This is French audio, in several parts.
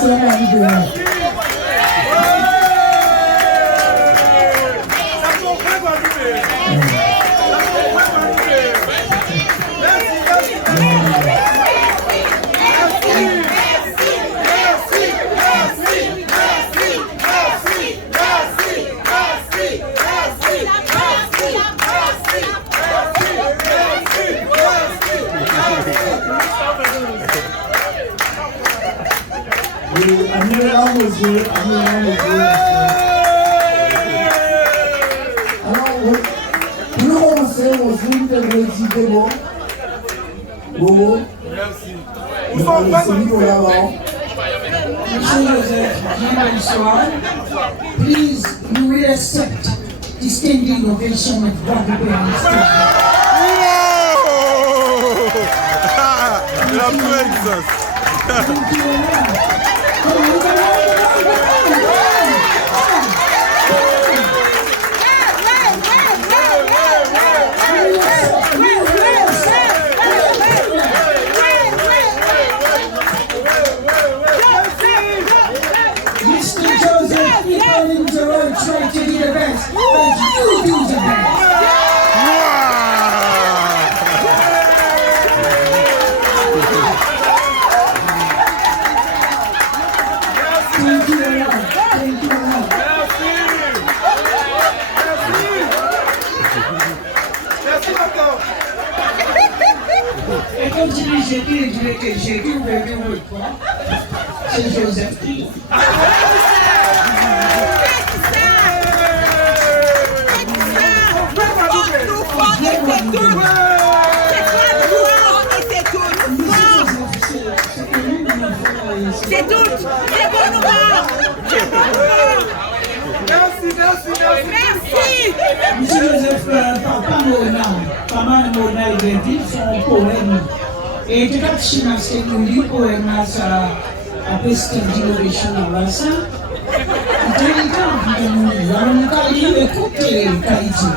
c'est la vidéo. Alors, pour commencer, on joue des petits mots. Bobo. Merci. Monsieur Joseph, bonsoir. Please, you will accept the standing ovation of Brother Bernstein. La princess. Thank you. Mr. Joseph, people in the road try to be the best, but you do the best. Thank you a lot. Thank you a lot. Merci encore. Et comme tu dis, j'ai dit, vous avez vu quoi? C'est Joseph qui. C'est tout. C'est bon, nous Merci. Monsieur Joseph, Papa Mona et Gréville sont poèmes. Et tu as china c'est nous dit poème à Pestin d'Innovation à Lassa. Tu as dit que nous allons écouter Kaïti.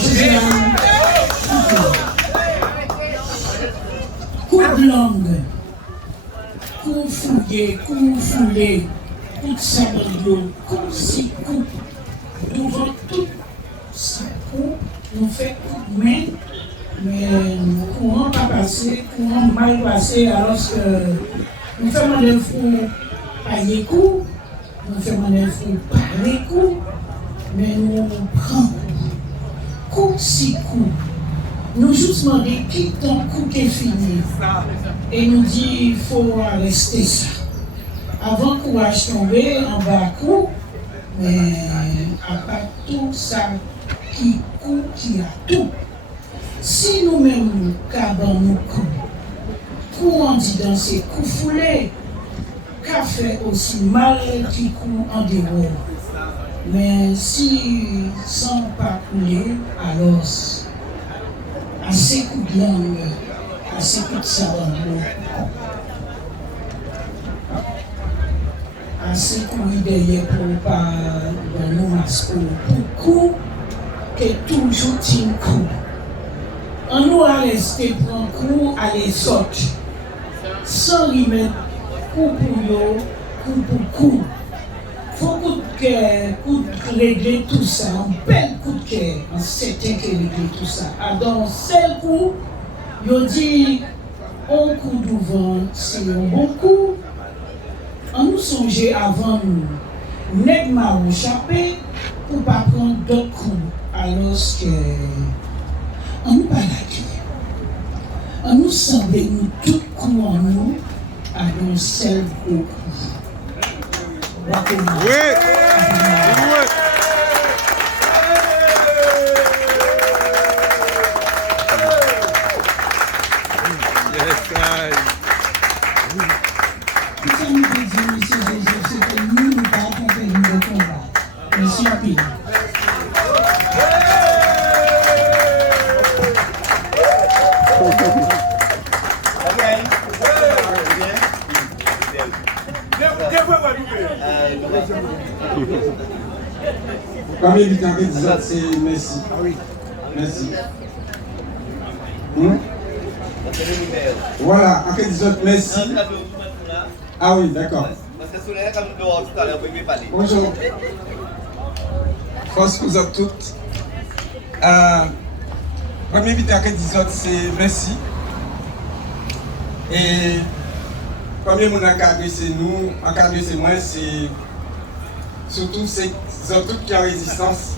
C'est coup de langue, coup fouillé, coup foulé, coup de sablier, coup si coup. Devant tout ça, nous fait coup de main, mais courant pas passé, courant mal passé, alors que nous faisons des fous payer coup, nous faisons des fous parler coup, mais nous prenons coup si coup. Nous juste demandons qui ton coup est fini. Et nous dit il faut rester ça. Avant que courage tombe en bas coup, mais à part tout ça qui coûte, qui a tout. Si nous-mêmes, cabans nous coup on dit dans ces coups foulés, qu'a fait aussi mal qui court en dehors. Mais si sans pas couler, alors à ces coups de langue, à ces coups de sabot, assez courir derrière pour pas nous masquer. Pour coup, que toujours tient coup. On nous a resté prendre coup à les sortir. Sans remettre coup pour yo, coup pour coup. Faut coup de cœur, coup de régler tout ça. Un bel coup de cœur, un certain que régler tout ça. Alors, seul coup, yo dit, un coup d'ouvant, c'est un bon coup. On nous songeait avant nous, nèg m'a échappé pour ne pas prendre d'autres coups, alors que on nous pas d'accord. On nous semblait nous tout coups en nous, à un seul gros coup. Oui. Oui. Ça nous dit, monsieur Joseph, c'est que nous ne pas accompagner le combat. Monsieur Pille. Comme évidemment, c'est merci. Merci. Voilà, en quelque sorte, merci. Ah oui, d'accord. Parce que Soleil, quand nous dehors tout à l'heure, vous pouvez parler. Bonjour. Bonjour vous autres toutes. Premier invité que dis autres, c'est merci. Et premier mon encadré c'est nous, encadré c'est moi, c'est surtout ces autres qui ont résistance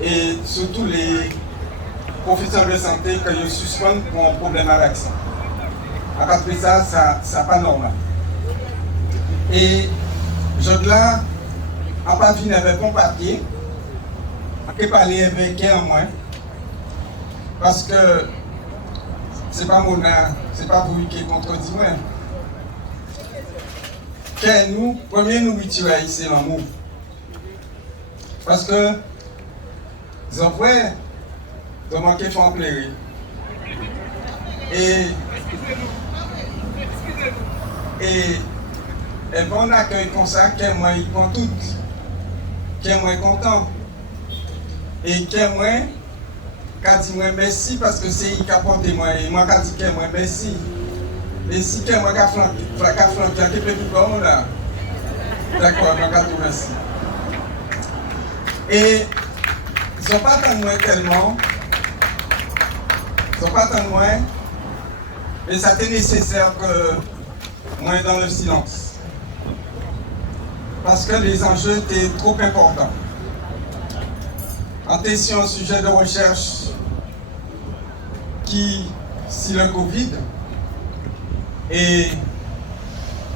et surtout les professionnels de santé que je suspends pour un problème avec ça. À part de ça, ça n'est pas normal. Et je là, en pas venir avec mon papier, je parler avec un moins, parce que c'est pas mon c'est pas vous qui contredit moi. Que nous, premier nous retirer c'est l'amour. Parce que ils ont fait de manquer font pleurer. Et bon accueil comme ça, que moi ils font tout, que moi content. Et que moi, quand dit moi merci parce que c'est qui a porté moi, et moi quand dit que moi merci. Et si que moi qui a flanqué, qui peut plus bon là. D'accord, moi quand tout merci. Et ils n'ont pas tant moins tellement. Ils n'ont pas tant moins. Mais ça était nécessaire que moi dans le silence. Parce que les enjeux étaient trop importants. En sur un sujet de recherche qui, si le Covid, et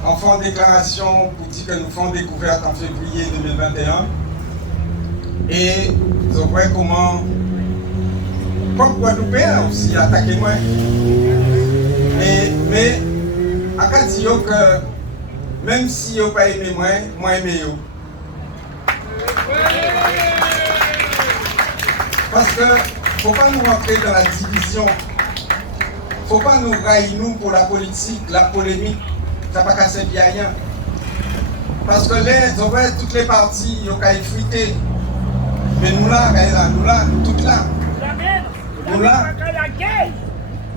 en faisant déclaration pour dire que nous faisons découverte en février 2021, et vous voyez comment, comme Guadeloupe aussi, attaqué moi. Mais, à quoi dire que même si vous n'avez pas aimé moi aimé vous. Parce que faut pas nous rentrer dans la division. Faut pas nous railler nous pour la politique, la polémique. Ça va pas casser bien rien. Parce que là, toutes les parties, ils ont qu'à effriter. Mais nous là, nous toutes là. Nous là,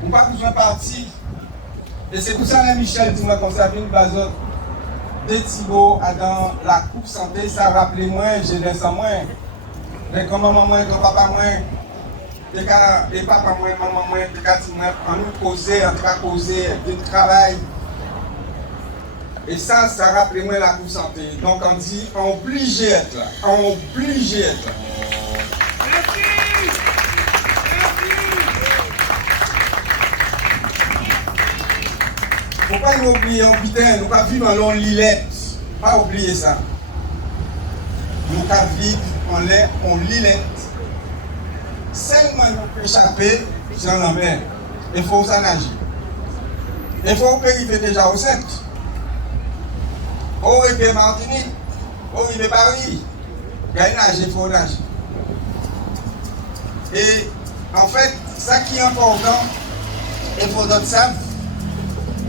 on n'a pas besoin de parti. Et c'est pour ça que Michel dit moi comme ça, une bazot de Thibault dans la coupe santé, ça rappelait moins, j'ai des sans moins. Les grand-maman moins, grand-papa moins, les papa moins, maman moins, les gars moins, en nous causer, en train de causer, de travail. Et ça rappelait moins la coupe santé. Donc on dit, on obligé d'être là. On obligé d'être là. Faut pas nous oublier, putain, nous pas vivre en long lilette. Pas oublier ça. Nous pas vivre en lilette. Seulement nous peut échapper, j'en en mer. Il faut s'en agir. Il faut arriver déjà au centre. Au arriver Martinique, au arriver Paris. Il y a une nage, il faut nager. Et en fait, ça qui est important, il faut d'autres savent.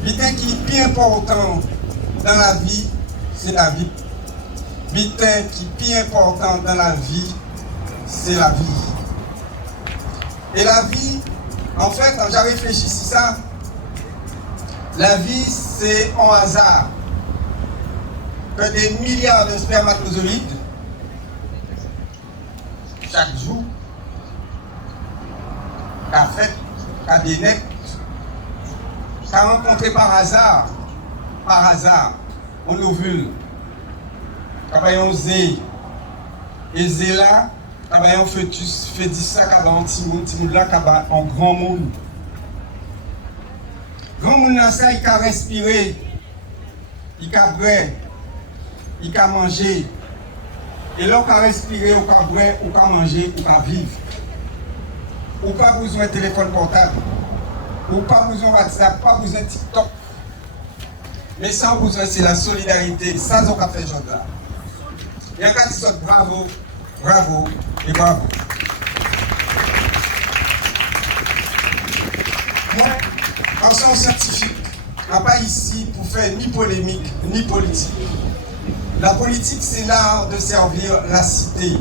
L'idée qui est bien important dans la vie, c'est la vie. L'idée qui est bien important dans la vie, c'est la vie. Et la vie, en fait, quand j'ai réfléchi à ça, la vie, c'est un hasard. Que des milliards de spermatozoïdes, chaque jour, qu'a fait, qu'a des nets, qu'a rencontré par hasard, un ovule, qu'a pas un zé, et zé là, qu'a pas un fœtus, fait 10 ça, qu'a un petit monde là, qu'a pas un grand monde. Grand monde là, ça, il a respiré, il a bré, il a mangé. Et là, on a respiré, on a bré, on a mangé, on a vivre. On n'a pas besoin de téléphone portable. On n'a pas besoin de WhatsApp, pas besoin de TikTok. Mais sans besoin, c'est la solidarité. Ça, on a fait ce genre-là. Et en cas de bravo, bravo et bravo. Moi, en sciences scientifiques, je ne suis pas ici pour faire ni polémique, ni politique. La politique, c'est l'art de servir la cité.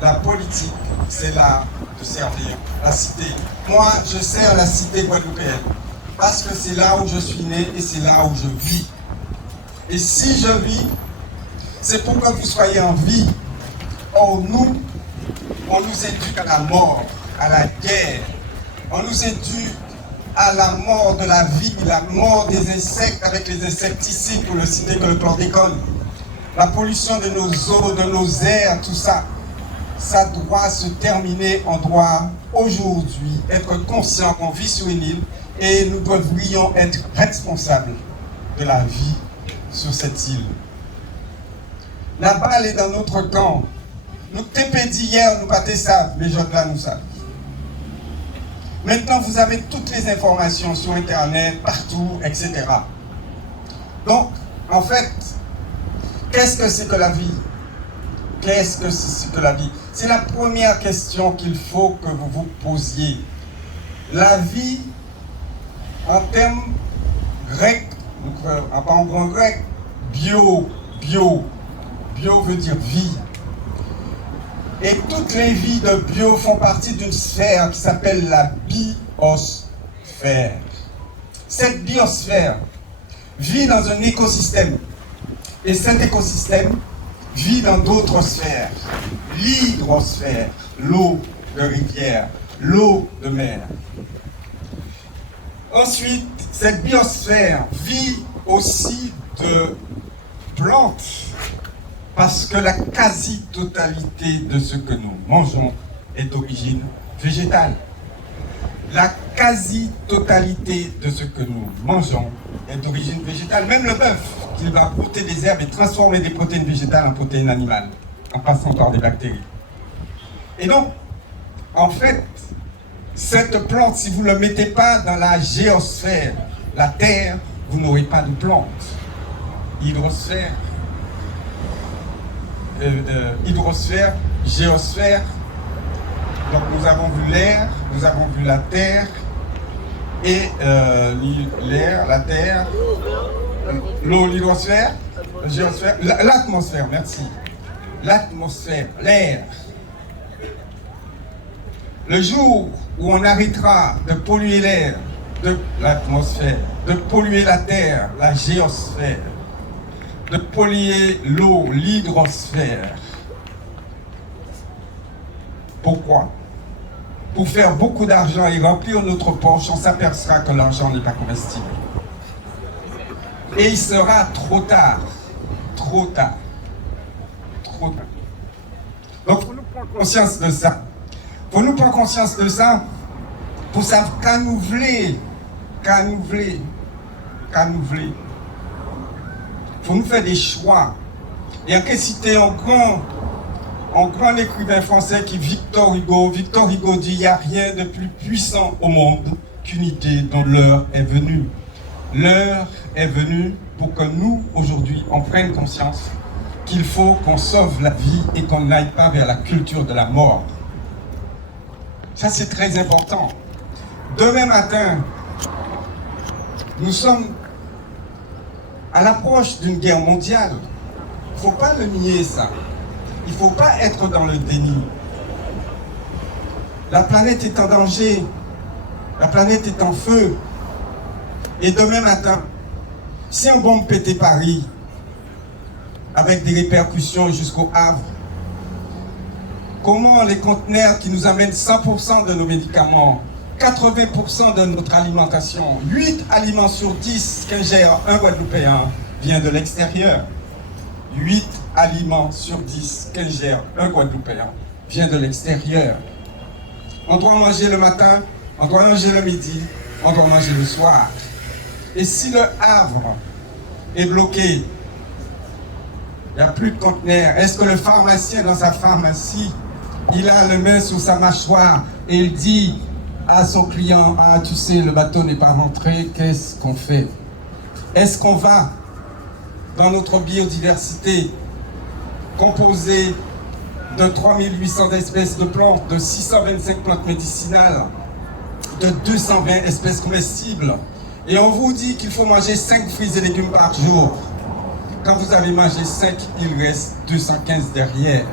La politique, c'est l'art de servir la cité. Moi, je sers la cité guadeloupéenne parce que c'est là où je suis né et c'est là où je vis. Et si je vis, c'est pour que vous soyez en vie. Or, nous, on nous éduque à la mort, à la guerre. On nous éduque à la mort de la vie, la mort des insectes avec les insecticides, pour le citer que le chlordécone. La pollution de nos eaux, de nos airs, tout ça, ça doit se terminer. On doit aujourd'hui être conscient qu'on vit sur une île et nous devrions être responsables de la vie sur cette île. La balle est dans notre camp. Nous TP d'hier, nous battons ça, les jeunes là nous savent. Maintenant, vous avez toutes les informations sur Internet, partout, etc. Donc, en fait, qu'est-ce que c'est que la vie? Qu'est-ce que c'est que la vie? C'est la première question qu'il faut que vous vous posiez. La vie, en termes grecs, en grand grec, bio veut dire vie. Et toutes les vies de bio font partie d'une sphère qui s'appelle la biosphère. Cette biosphère vit dans un écosystème. Et cet écosystème vit dans d'autres sphères. L'hydrosphère, l'eau de rivière, l'eau de mer. Ensuite, cette biosphère vit aussi de plantes. Parce que la quasi-totalité de ce que nous mangeons est d'origine végétale. La quasi-totalité de ce que nous mangeons est d'origine végétale. Même le bœuf, qui va apporter des herbes et transformer des protéines végétales en protéines animales, en passant par des bactéries. Et donc, en fait, cette plante, si vous ne le mettez pas dans la géosphère, la terre, vous n'aurez pas de plante. Hydrosphère, hydrosphère, géosphère. Donc nous avons vu l'air, nous avons vu la terre, et l'air, la terre, l'eau, l'hydrosphère, la géosphère, l'atmosphère, merci. L'atmosphère, l'air. Le jour où on arrêtera de polluer l'air, de l'atmosphère, de polluer la terre, la géosphère, de polluer l'eau, l'hydrosphère. Pourquoi? Pour faire beaucoup d'argent et remplir notre poche, on s'apercevra que l'argent n'est pas comestible. Et il sera trop tard. Trop tard. Trop tard. Donc, il faut nous prendre conscience de ça. Il faut nous prendre conscience de ça pour savoir canouveler. Il faut nous faire des choix. Et en citer un grand écrivain français qui est Victor Hugo. Victor Hugo dit: il n'y a rien de plus puissant au monde qu'une idée dont l'heure est venue. L'heure est venue pour que nous, aujourd'hui, on prenne conscience qu'il faut qu'on sauve la vie et qu'on n'aille pas vers la culture de la mort. Ça, c'est très important. Demain matin, nous sommes à l'approche d'une guerre mondiale. Il ne faut pas le nier, ça. Il ne faut pas être dans le déni. La planète est en danger. La planète est en feu. Et demain matin, si on bombe pétait Paris, avec des répercussions jusqu'au Havre, comment les conteneurs qui nous amènent 100% de nos médicaments, 80% de notre alimentation, 8 aliments sur 10 qu'ingère un Guadeloupéen vient de l'extérieur. 8 aliments sur 10 qu'ingère un Guadeloupéen vient de l'extérieur. On doit manger le matin, on doit manger le midi, on doit manger le soir. Et si le Havre est bloqué, il n'y a plus de conteneurs, est-ce que le pharmacien dans sa pharmacie, il a le main sur sa mâchoire et il dit à son client: ah, tu sais, le bateau n'est pas rentré, qu'est-ce qu'on fait? Est-ce qu'on va dans notre biodiversité composée de 3800 espèces de plantes, de 625 plantes médicinales, de 220 espèces comestibles, et on vous dit qu'il faut manger 5 fruits et légumes par jour? Quand vous avez mangé 5, il reste 215 derrière.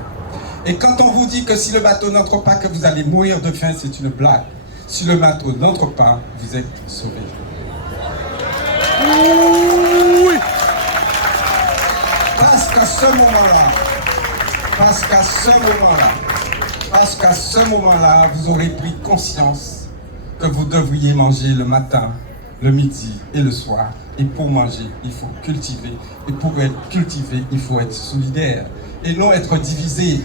Et quand on vous dit que si le bateau n'entre pas, que vous allez mourir de faim, c'est une blague. Si le bateau n'entre pas, vous êtes sauvés. Oui. ce moment-là, parce qu'à ce moment-là, vous aurez pris conscience que vous devriez manger le matin, le midi et le soir. Et pour manger, il faut cultiver. Et pour être cultivé, il faut être solidaire et non être divisé.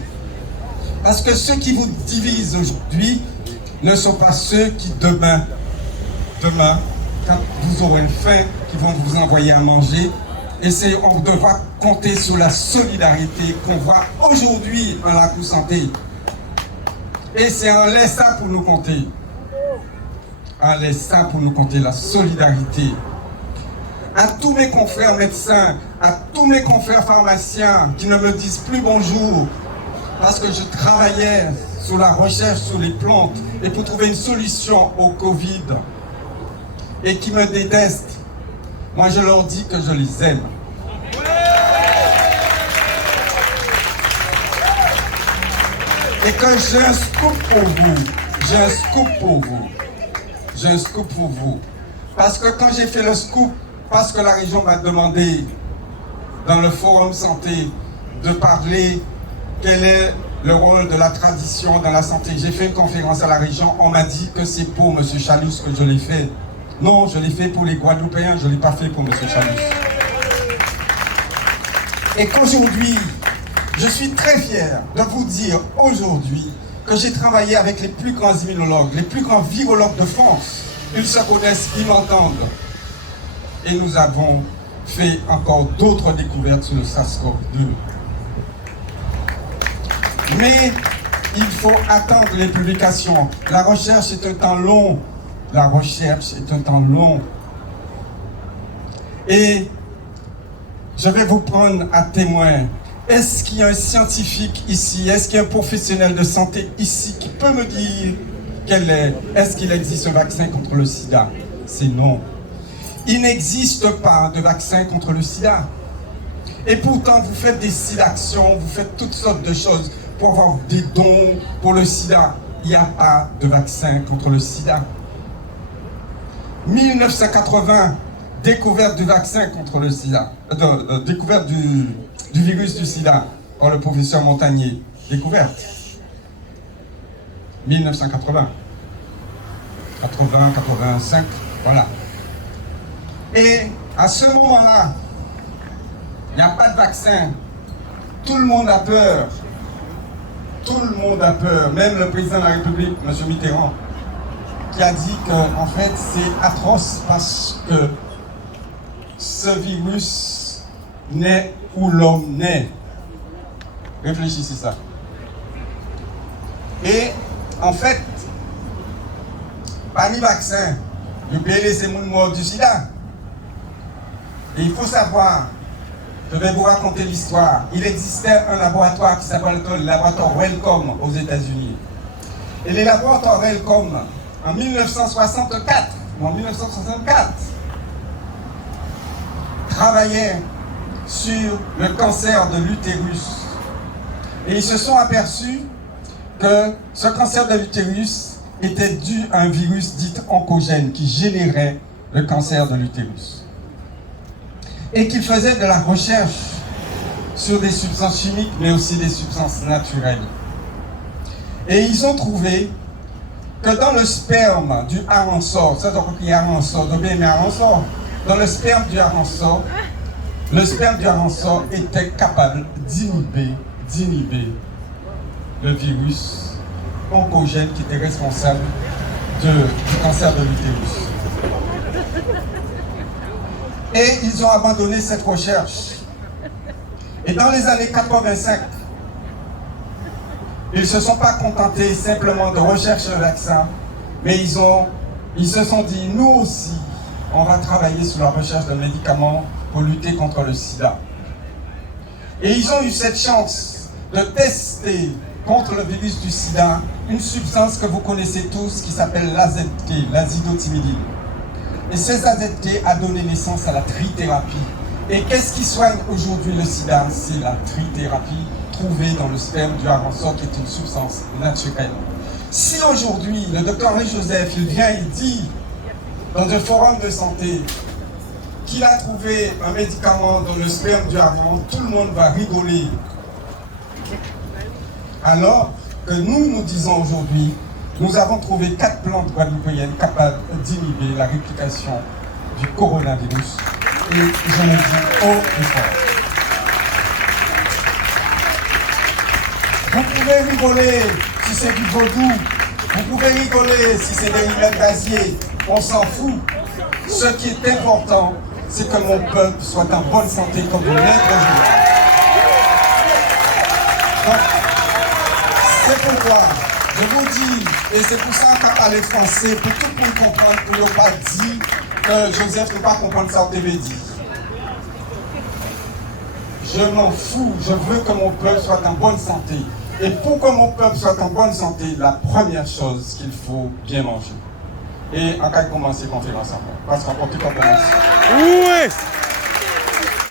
Parce que ceux qui vous divisent aujourd'hui ne sont pas ceux qui demain, quand vous aurez faim, qui vont vous envoyer à manger. Et on devra compter sur la solidarité qu'on voit aujourd'hui en la santé. Et c'est en laissant pour nous compter. En laissant pour nous compter la solidarité. À tous mes confrères médecins, à tous mes confrères pharmaciens qui ne me disent plus bonjour parce que je travaillais sur la recherche sur les plantes et pour trouver une solution au Covid et qui me détestent, moi je leur dis que je les aime. Et que j'ai un scoop pour vous. J'ai un scoop pour vous. Parce que quand j'ai fait le scoop, parce que la région m'a demandé dans le forum santé de parler quel est le rôle de la tradition dans la santé. J'ai fait une conférence à la région, on m'a dit que c'est pour M. Chalus que je l'ai fait. Non, je l'ai fait pour les Guadeloupéens, je ne l'ai pas fait pour M. Chalus. Et qu'aujourd'hui, je suis très fier de vous dire aujourd'hui que j'ai travaillé avec les plus grands immunologues, les plus grands virologues de France. Ils se connaissent, ils m'entendent. Et nous avons fait encore d'autres découvertes sur le SARS-CoV-2. Mais il faut attendre les publications. La recherche est un temps long. La recherche est un temps long. Et je vais vous prendre à témoin. Est-ce qu'il y a un scientifique ici, est-ce qu'il y a un professionnel de santé ici qui peut me dire est-ce qu'il existe un vaccin contre le sida? C'est non. Il n'existe pas de vaccin contre le sida. Et pourtant, vous faites des SIDActions, vous faites toutes sortes de choses pour avoir des dons pour le sida. Il n'y a pas de vaccin contre le sida. 1980, découverte du vaccin contre le sida. Découverte du virus du sida par le professeur Montagnier. Découverte. 1980. 80, 85, voilà. Et à ce moment-là, il n'y a pas de vaccin. Tout le monde a peur. Tout le monde a peur. Même le président de la République, M. Mitterrand, qui a dit que, en fait, c'est atroce parce que ce virus naît où l'homme naît. Réfléchissez ça. Et, en fait, pas ni vaccin, il peut laisser les gens morts du sida. Et il faut savoir, je vais vous raconter l'histoire. Il existait un laboratoire qui s'appelle le laboratoire Wellcome aux États-Unis. Et les laboratoires Wellcome, en 1964, travaillaient sur le cancer de l'utérus. Et ils se sont aperçus que ce cancer de l'utérus était dû à un virus dit oncogène qui générait le cancer de l'utérus. Et qu'ils faisaient de la recherche sur des substances chimiques, mais aussi des substances naturelles. Et ils ont trouvé que dans le sperme du harensor, ça doit qu'il y a harensor, dans le sperme du harensor était capable d'inhiber le virus oncogène qui était responsable du cancer de l'utérus. Et ils ont abandonné cette recherche. Et dans les années 85, ils ne se sont pas contentés simplement de rechercher un vaccin, mais ils se sont dit, nous aussi, on va travailler sur la recherche de médicaments pour lutter contre le sida. Et ils ont eu cette chance de tester contre le virus du sida une substance que vous connaissez tous qui s'appelle l'AZT, l'azidotimidine. Et cette AZT a donné naissance à la trithérapie. Et qu'est-ce qui soigne aujourd'hui le sida? C'est la trithérapie trouvée dans le sperme du harensor, qui est une substance naturelle. Si aujourd'hui, le docteur Henri Joseph, il vient et dit, dans un forum de santé, qu'il a trouvé un médicament dans le sperme du hareng, tout le monde va rigoler. Alors que nous disons aujourd'hui, nous avons trouvé 4 plantes guadeloupéennes capables d'inhiber la réplication du coronavirus. Et je le dis haut et fort. Vous pouvez rigoler si c'est du vaudou, vous pouvez rigoler si c'est des rimels gaziers, on s'en fout. Ce qui est important, c'est que mon peuple soit en bonne santé comme vous l'êtes aujourd'hui. C'est pourquoi je vous dis, et c'est pour ça qu'à parler français, pour tout le monde comprendre, pour ne pas dire que Joseph ne peut pas comprendre ça au TV dit. Je m'en fous, je veux que mon peuple soit en bonne santé. Et pour que mon peuple soit en bonne santé, la première chose qu'il faut bien manger. Et on va commencer la conférence encore, parce qu'on peut pas commencer. Oui.